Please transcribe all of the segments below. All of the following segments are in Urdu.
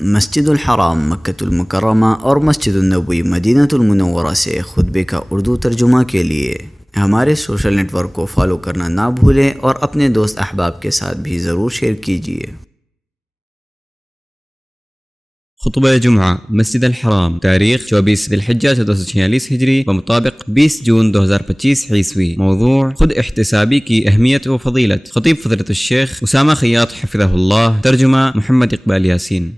مسجد الحرام مکۃ المکرمہ اور مسجد النبوی مدینہ المنورہ سے خطبے کا اردو ترجمہ کے لیے ہمارے سوشل نیٹ ورک کو فالو کرنا نہ بھولیں اور اپنے دوست احباب کے ساتھ بھی ضرور شیئر کیجیے۔ خطبہ جمعہ مسجد الحرام، تاریخ 24 ذی الحجہ 1446 ہجری بمطابق 20 جون 2025 عیسوی۔ موضوع خود احتسابی کی اہمیت و فضیلت۔ خطیب فضیلت الشیخ اسامہ خیاط حفظہ اللہ، ترجمہ محمد اقبال یاسین۔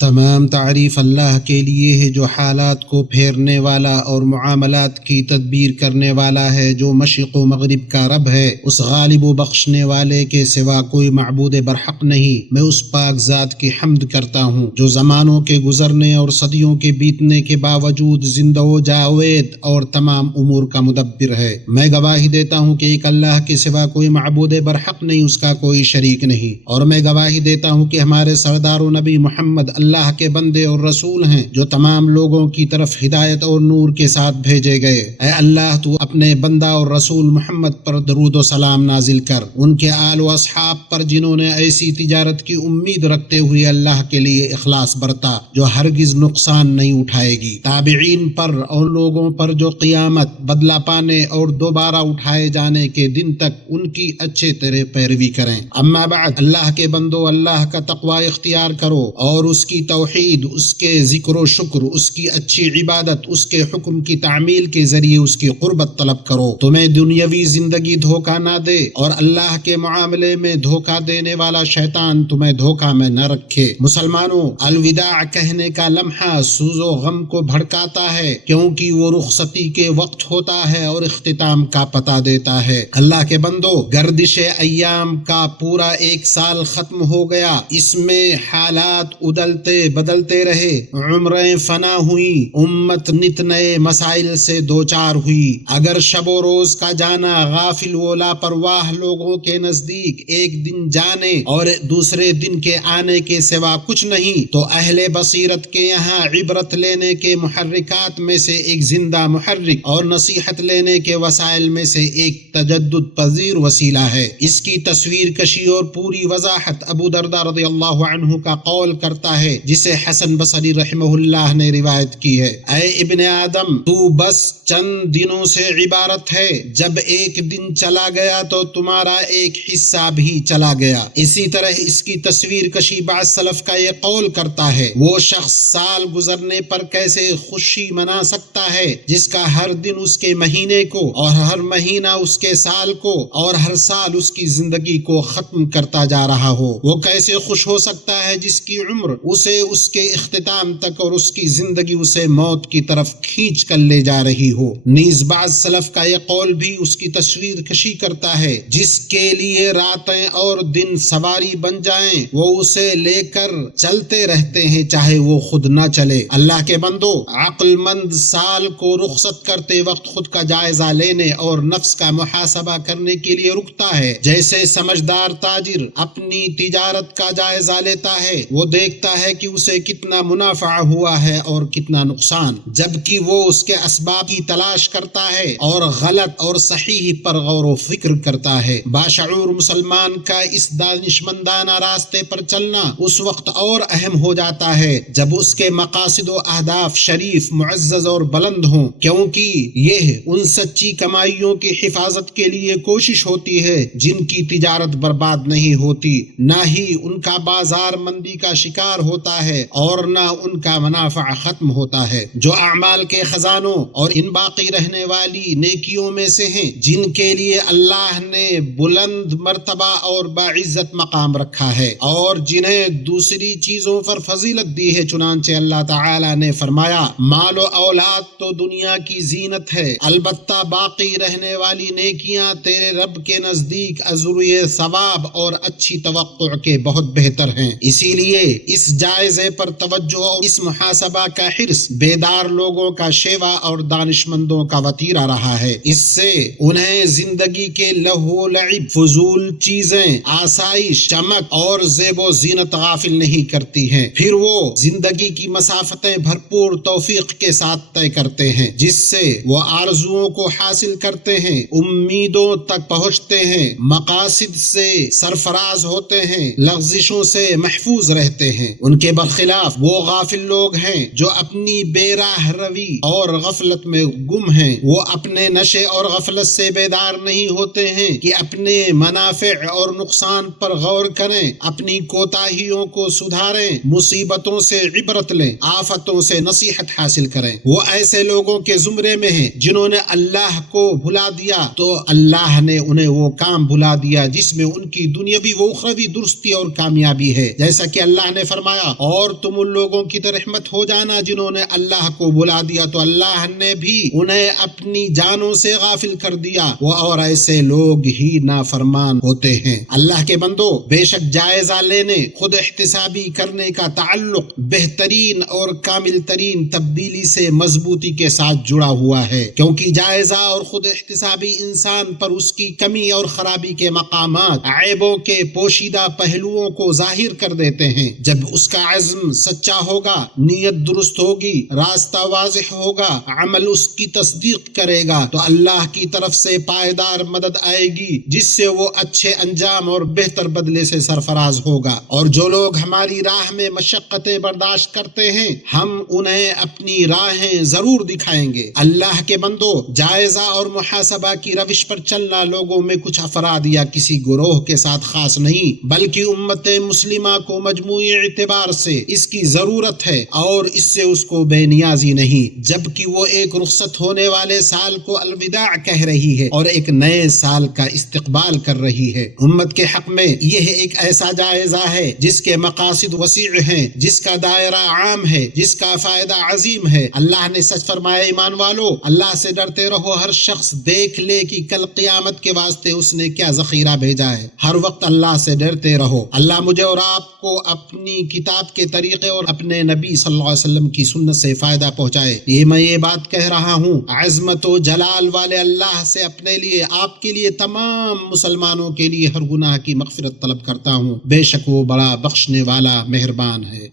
تمام تعریف اللہ کے لیے ہے جو حالات کو پھیرنے والا اور معاملات کی تدبیر کرنے والا ہے، جو مشرق و مغرب کا رب ہے، اس غالب و بخشنے والے کے سوا کوئی معبود برحق نہیں۔ میں اس پاک ذات کی حمد کرتا ہوں جو زمانوں کے گزرنے اور صدیوں کے بیتنے کے باوجود زندہ و جاوید اور تمام امور کا مدبر ہے۔ میں گواہی دیتا ہوں کہ ایک اللہ کے سوا کوئی معبود برحق نہیں، اس کا کوئی شریک نہیں، اور میں گواہی دیتا ہوں کہ ہمارے سردار و نبی محمد اللہ کے بندے اور رسول ہیں جو تمام لوگوں کی طرف ہدایت اور نور کے ساتھ بھیجے گئے۔ اے اللہ، تو اپنے بندہ اور رسول محمد پر درود و سلام نازل کر، ان کے آل و اصحاب پر جنہوں نے ایسی تجارت کی امید رکھتے ہوئے اللہ کے لیے اخلاص برتا جو ہرگز نقصان نہیں اٹھائے گی، تابعین پر اور لوگوں پر جو قیامت بدلہ پانے اور دوبارہ اٹھائے جانے کے دن تک ان کی اچھے طرح پیروی کریں۔ اما بعد، اللہ کے بندو، اللہ کا تقوی اختیار کرو اور اس کی توحید، اس کے ذکر و شکر، اس کی اچھی عبادت، اس کے حکم کی تعمیل کے ذریعے اس کی قربت طلب کرو۔ تمہیں دنیاوی زندگی دھوکہ نہ دے اور اللہ کے معاملے میں دھوکہ دینے والا شیطان تمہیں دھوکہ میں نہ رکھے۔ مسلمانوں، الوداع کہنے کا لمحہ سوز و غم کو بھڑکاتا ہے، کیونکہ وہ رخصتی کے وقت ہوتا ہے اور اختتام کا پتہ دیتا ہے۔ اللہ کے بندو، گردش ایام کا پورا ایک سال ختم ہو گیا، اس میں حالات ادلتے بدلتے رہے، عمریں فنا ہوئی، امت نت نئے مسائل سے دوچار ہوئی۔ اگر شب و روز کا جانا غافل و لاپرواہ لوگوں کے نزدیک ایک دن جانے اور دوسرے دن کے آنے کے سوا کچھ نہیں، تو اہل بصیرت کے یہاں عبرت لینے کے محرکات میں سے ایک زندہ محرک اور نصیحت لینے کے وسائل میں سے ایک تجدد پذیر وسیلہ ہے۔ اس کی تصویر کشی اور پوری وضاحت ابو درداء رضی اللہ عنہ کا قول کرتا ہے، جسے حسن بصری رحمہ اللہ نے روایت کی ہے۔ اے ابن آدم، تو بس چند دنوں سے عبارت ہے، جب ایک دن چلا گیا تو تمہارا ایک حصہ بھی چلا گیا۔ اسی طرح اس کی تصویر کشی بعض سلف کا یہ قول کرتا ہے، وہ شخص سال گزرنے پر کیسے خوشی منا سکتا ہے جس کا ہر دن اس کے مہینے کو اور ہر مہینہ اس کے سال کو اور ہر سال اس کی زندگی کو ختم کرتا جا رہا ہو۔ وہ کیسے خوش ہو سکتا ہے جس کی عمر اسے اس کے اختتام تک اور اس کی زندگی اسے موت کی طرف کھینچ کر لے جا رہی ہو۔ نیز بعض سلف کا یہ قول بھی اس کی تصویر کشی کرتا ہے، جس کے لیے راتیں اور دن سواری بن جائیں، وہ اسے لے کر چلتے رہتے ہیں چاہے وہ خود نہ چلے۔ اللہ کے بندو، عقل مند سال کو رخصت کرتے وقت خود کا جائزہ لینے اور نفس کا محاسبہ کرنے کے لیے رکتا ہے، جیسے سمجھدار تاجر اپنی تجارت کا جائزہ لیتا ہے۔ وہ دیکھتا ہے کہ اسے کتنا منافع ہوا ہے اور کتنا نقصان، جبکہ وہ اس کے اسباب کی تلاش کرتا ہے اور غلط اور صحیح پر غور و فکر کرتا ہے۔ باشعور مسلمان کا اس دانشمندانہ راستے پر چلنا اس وقت اور اہم ہو جاتا ہے جب اس کے مقاصد و اہداف شریف، معزز اور بلند ہوں، کیونکہ یہ ان سچی کمائیوں کی حفاظت کے لیے کوشش ہوتی ہے جن کی تجارت برباد نہیں ہوتی، نہ ہی ان کا بازار مندی کا شکار ہوتا ہے اور نہ ان کا منافع ختم ہوتا ہے، جو اعمال کے خزانوں اور ان باقی رہنے والی نیکیوں میں سے ہیں جن کے لیے اللہ نے بلند مرتبہ اور باعزت مقام رکھا ہے اور جنہیں دوسری چیزوں پر فضیلت دی ہے۔ چنانچہ اللہ تعالی نے فرمایا، مال و اولاد تو دنیا کی زینت ہے، البتہ باقی رہنے والی نیکیاں تیرے رب کے نزدیک اجر ثواب اور اچھی توقع کے بہت بہتر ہیں۔ اسی لیے اس جا جائزے پر توجہ اور اس محاسبہ کا حرص بیدار لوگوں کا شیوا اور دانش مندوں کا وتیرہ رہا ہے۔ اس سے انہیں زندگی کے لہو و لعب، فضول چیزیں، آسائش، چمک اور زیب و زینت غافل نہیں کرتی ہیں، پھر وہ زندگی کی مسافتیں بھرپور توفیق کے ساتھ طے کرتے ہیں، جس سے وہ آرزوؤں کو حاصل کرتے ہیں، امیدوں تک پہنچتے ہیں، مقاصد سے سرفراز ہوتے ہیں، لغزشوں سے محفوظ رہتے ہیں۔ ان کے برخلاف وہ غافل لوگ ہیں جو اپنی بے راہ روی اور غفلت میں گم ہیں، وہ اپنے نشے اور غفلت سے بیدار نہیں ہوتے ہیں کہ اپنے منافع اور نقصان پر غور کریں، اپنی کوتاہیوں کو سدھاریں، مصیبتوں سے عبرت لیں، آفتوں سے نصیحت حاصل کریں۔ وہ ایسے لوگوں کے زمرے میں ہیں جنہوں نے اللہ کو بھلا دیا تو اللہ نے انہیں وہ کام بھلا دیا جس میں ان کی دنیاوی و اخروی درستی اور کامیابی ہے، جیسا کہ اللہ نے فرمایا، اور تم ان لوگوں کی طرح مت ہو جانا جنہوں نے اللہ کو بھلا دیا تو اللہ نے بھی انہیں اپنی جانوں سے غافل کر دیا، وہ اور ایسے لوگ ہی نافرمان ہوتے ہیں۔ اللہ کے بندو، بے شک جائزہ لینے، خود احتسابی کرنے کا تعلق بہترین اور کامل ترین تبدیلی سے مضبوطی کے ساتھ جڑا ہوا ہے، کیونکہ جائزہ اور خود احتسابی انسان پر اس کی کمی اور خرابی کے مقامات، عیبوں کے پوشیدہ پہلوؤں کو ظاہر کر دیتے ہیں۔ جب اس کا عزم سچا ہوگا، نیت درست ہوگی، راستہ واضح ہوگا، عمل اس کی تصدیق کرے گا تو اللہ کی طرف سے پائیدار مدد آئے گی جس سے وہ اچھے انجام اور بہتر بدلے سے سرفراز ہوگا۔ اور جو لوگ ہماری راہ میں مشقتیں برداشت کرتے ہیں، ہم انہیں اپنی راہیں ضرور دکھائیں گے۔ اللہ کے بندو، جائزہ اور محاسبہ کی روش پر چلنا لوگوں میں کچھ افراد یا کسی گروہ کے ساتھ خاص نہیں، بلکہ امت مسلمہ کو مجموعی اعتبار سے اس کی ضرورت ہے اور اس سے اس کو بے نیازی نہیں، جبکہ وہ ایک رخصت ہونے والے سال کو الوداع کہہ رہی ہے اور ایک نئے سال کا استقبال کر رہی ہے۔ امت کے حق میں یہ ایک ایسا جائزہ ہے جس کے مقاصد وسیع ہیں، جس کا دائرہ عام ہے، جس کا فائدہ عظیم ہے۔ اللہ نے سچ فرمایا، ایمان والو، اللہ سے ڈرتے رہو، ہر شخص دیکھ لے کہ کل قیامت کے واسطے اس نے کیا ذخیرہ بھیجا ہے۔ ہر وقت اللہ سے ڈرتے رہو۔ اللہ مجھے اور آپ کو اپنی کتاب کے طریقے اور اپنے نبی صلی اللہ علیہ وسلم کی سنت سے فائدہ پہنچائے۔ میں یہ بات کہہ رہا ہوں عظمت و جلال والے اللہ سے اپنے لیے، آپ کے لیے، تمام مسلمانوں کے لیے ہر گناہ کی مغفرت طلب کرتا ہوں، بے شک وہ بڑا بخشنے والا مہربان ہے۔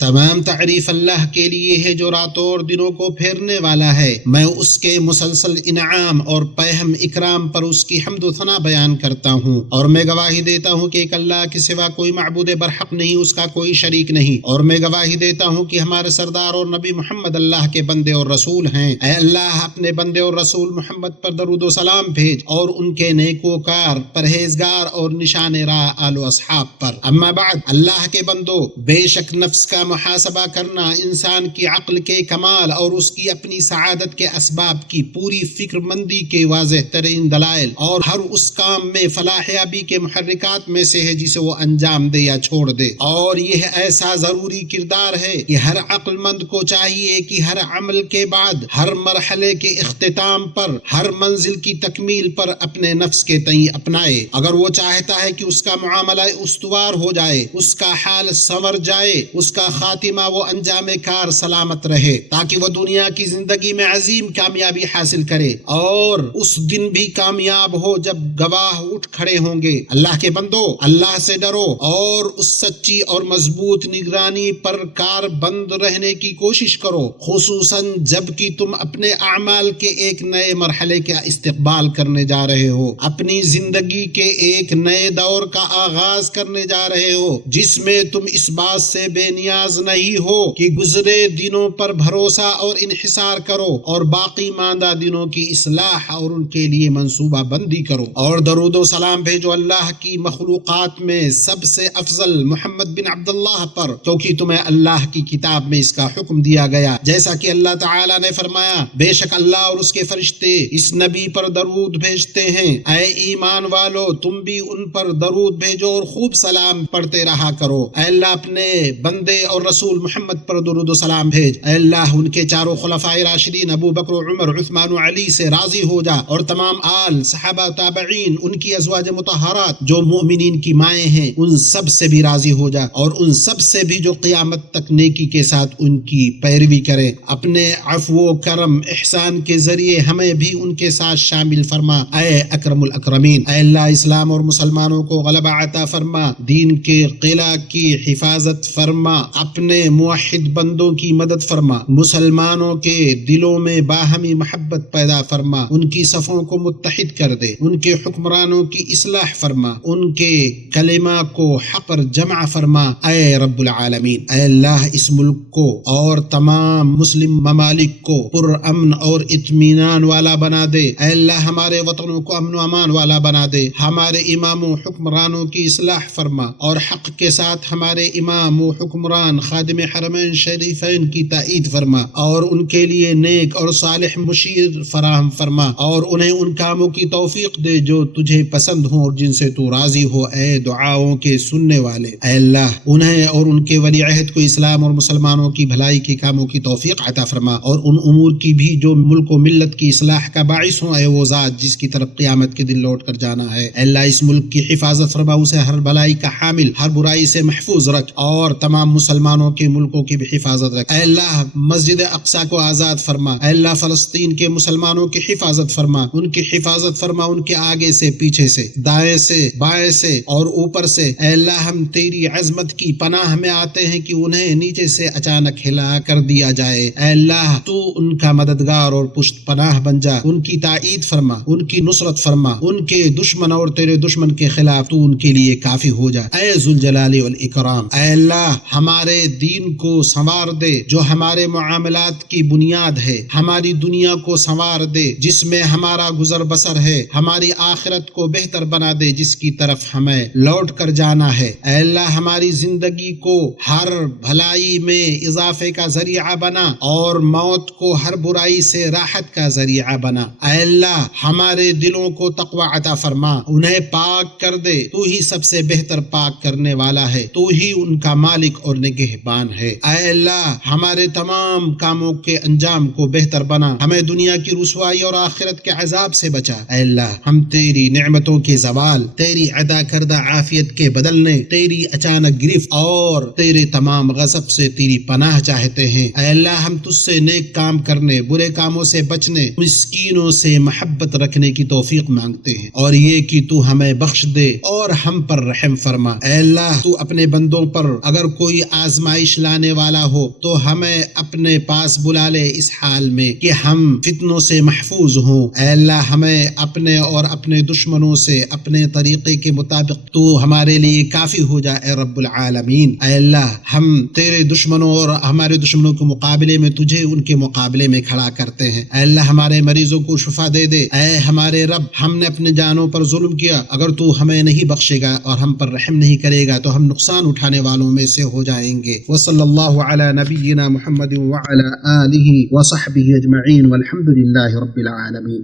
تمام تعریف اللہ کے لیے ہے جو راتوں اور دنوں کو پھیرنے والا ہے۔ میں اس کے مسلسل انعام اور پہم اکرام پر اس کی حمد و ثنا بیان کرتا ہوں، اور میں گواہی دیتا ہوں کہ ایک اللہ کے سوا کوئی معبود برحق نہیں، اس کا کوئی شریک نہیں، اور میں گواہی دیتا ہوں کہ ہمارے سردار اور نبی محمد اللہ کے بندے اور رسول ہیں۔ اے اللہ، اپنے بندے اور رسول محمد پر درود و سلام بھیج، اور ان کے نیکوکار، پرہیزگار اور نشان راہ آل و اصحاب پر۔ اما بعد، اللہ کے بندو، بے شک نفس کا محاسبہ کرنا انسان کی عقل کے کمال اور اس کی اپنی سعادت کے اسباب کی پوری فکر مندی کے واضح ترین دلائل اور ہر اس کام میں فلاحیابی کے محرکات میں سے ہے جسے وہ انجام دے یا چھوڑ دے۔ اور یہ ایسا ضروری کردار ہے کہ ہر عقل مند کو چاہیے کہ ہر عمل کے بعد، ہر مرحلے کے اختتام پر، ہر منزل کی تکمیل پر اپنے نفس کے تئیں اپنائے۔ اگر وہ چاہتا ہے کہ اس کا معاملہ استوار ہو جائے، اس کا حال سنور جائے، اس کا خاتمہ و انجام کار سلامت رہے، تاکہ وہ دنیا کی زندگی میں عظیم کامیابی حاصل کرے اور اس دن بھی کامیاب ہو جب گواہ اٹھ کھڑے ہوں گے۔ اللہ کے بندو، اللہ سے ڈرو اور اس سچی اور مضبوط نگرانی پر کار بند رہنے کی کوشش کرو، خصوصاً جب کہ تم اپنے اعمال کے ایک نئے مرحلے کا استقبال کرنے جا رہے ہو، اپنی زندگی کے ایک نئے دور کا آغاز کرنے جا رہے ہو، جس میں تم اس بات سے بے نیاز نہیں ہو کہ گزرے دنوں پر بھروسہ اور انحصار کرو اور باقی ماندہ دنوں کی اصلاح اور ان کے لیے منصوبہ بندی کرو، اور درود و سلام بھیجو اللہ کی مخلوقات میں سب سے افضل محمد بن عبداللہ پر، کیونکہ تمہیں اللہ کی کتاب میں اس کا حکم دیا گیا، جیسا کہ اللہ تعالی نے فرمایا، بے شک اللہ اور اس کے فرشتے اس نبی پر درود بھیجتے ہیں۔ اے ایمان والو، تم بھی ان پر درود بھیجو اور خوب سلام پڑھتے رہا کرو۔ اے اللہ، اپنے بندے اور رسول محمد پر درود و سلام بھیج۔ اے اللہ ان کے چاروں خلفائے راشدین ابو بکر، عمر، عثمان و علی سے راضی ہو جا، اور تمام آل، صحابہ، تابعین، ان کی ازواج مطہرات جو مومنین کی مائیں ہیں، ان سب سے بھی راضی ہو جا، اور ان سب سے بھی جو قیامت تک نیکی کے ساتھ ان کی پیروی کرے۔ اپنے عفو و کرم احسان کے ذریعے ہمیں بھی ان کے ساتھ شامل فرما اے اکرم الاکرمین۔ اے اللہ اسلام اور مسلمانوں کو غلبہ عطا فرما، دین کے قلعہ کی حفاظت فرما، اپنے موحد بندوں کی مدد فرما، مسلمانوں کے دلوں میں باہمی محبت پیدا فرما، ان کی صفوں کو متحد کر دے، ان کے حکمرانوں کی اصلاح فرما، ان کے کلمہ کو حق پر جمع فرما اے رب العالمین۔ اے اللہ اس ملک کو اور تمام مسلم ممالک کو پر امن اور اطمینان والا بنا دے۔ اے اللہ ہمارے وطنوں کو امن و امان والا بنا دے، ہمارے امام و حکمرانوں کی اصلاح فرما، اور حق کے ساتھ ہمارے امام و حکمران خادم حرمین شریفین کی تائید فرما، اور ان کے لیے نیک اور صالح مشیر فراہم فرما، اور انہیں ان کاموں کی توفیق دے جو تجھے پسند ہوں اور جن سے تو راضی ہو۔ اے دعاؤں کے سننے والے، اے اللہ انہیں اور ان کے ولی عہد کو اسلام اور مسلمانوں کی بھلائی کے کاموں کی توفیق عطا فرما، اور ان امور کی بھی جو ملک و ملت کی اصلاح کا باعث ہوں۔ اے وہ ذات جس کی طرف قیامت کے دن لوٹ کر جانا ہے، اے اللہ اس ملک کی حفاظت فرما، اسے ہر بھلائی کا حامل، ہر برائی سے محفوظ رکھ، اور تمام مسلمانوں کے ملکوں کی بھی حفاظت رکھ۔ اے اللہ مسجد اقصی کو آزاد فرما، اے اللہ فلسطین کے مسلمانوں کی حفاظت فرما، ان کی حفاظت فرما، ان کے آگے سے، پیچھے سے، دائیں سے، بائیں سے اور اوپر سے۔ اے اللہ ہم تیری عظمت کی پناہ میں آتے ہیں کہ انہیں نیچے سے اچانک ہلا کر دیا جائے۔ اے اللہ تو ان کا مددگار اور پشت پناہ بن جا، ان کی تائید فرما، ان کی نصرت فرما، ان کے دشمن اور تیرے دشمن کے خلاف تو ان کے لیے کافی ہو جا اے ذوالجلال والاکرام۔ اے اللہ ہمارے دین کو سنوار دے جو ہمارے معاملات کی بنیاد ہے، ہماری دنیا کو سنوار دے جس میں ہمارا گزر بسر ہے، ہماری آخرت کو بہتر بنا دے جس کی طرف ہمیں لوٹ کر جانا ہے۔ اے اللہ ہماری زندگی کو ہر بھلائی میں اضافے کا ذریعہ بنا، اور موت کو ہر برائی سے راحت کا ذریعہ بنا۔ اے اللہ ہمارے دلوں کو تقوی عطا فرما، انہیں پاک کر دے، تو ہی سب سے بہتر پاک کرنے والا ہے، تو ہی ان کا مالک اور نگہبان ہے۔ اے اللہ ہمارے تمام کاموں کے انجام کو بہتر بنا، ہمیں دنیا کی رسوائی اور آخرت کے عذاب سے بچا۔ اے اللہ ہم تیری نعمتوں کے زوال، تیری عطا کردہ عافیت کے بدلنے، تیری اچانک گرفت اور تیرے تمام غضب سے تیری پناہ چاہتے ہیں۔ اے اللہ ہم تجھ سے نیک کام کرنے، برے کاموں سے بچنے، مسکینوں سے محبت رکھنے کی توفیق مانگتے ہیں، اور یہ کہ تو ہمیں بخش دے اور ہم پر رحم فرما۔ اے اللہ تو اپنے بندوں پر اگر کوئی آزمائش لانے والا ہو تو ہمیں اپنے پاس بلا لے اس حال میں کہ ہم فتنوں سے محفوظ ہوں۔ اے اللہ ہمیں اپنے اور اپنے دشمنوں سے اپنے طریقے کے مطابق تو ہمارے لیے کافی ہو جا اے رب العالمین۔ اے اللہ ہم تیرے دشمنوں اور ہمارے دشمنوں کے مقابلے میں تجھے ان کے مقابلے میں کھڑا کرتے ہیں۔ اے اللہ ہمارے مریضوں کو شفا دے دے۔ اے ہمارے رب ہم نے اپنے جانوں پر ظلم کیا، اگر تو ہمیں نہیں بخشے گا اور ہم پر رحم نہیں کرے گا تو ہم نقصان اٹھانے والوں میں سے ہو جائیں گے۔ وصلی اللہ علی نبینا محمد وعلی آلہ وصحبہ اجمعین والحمد للہ رب العالمین۔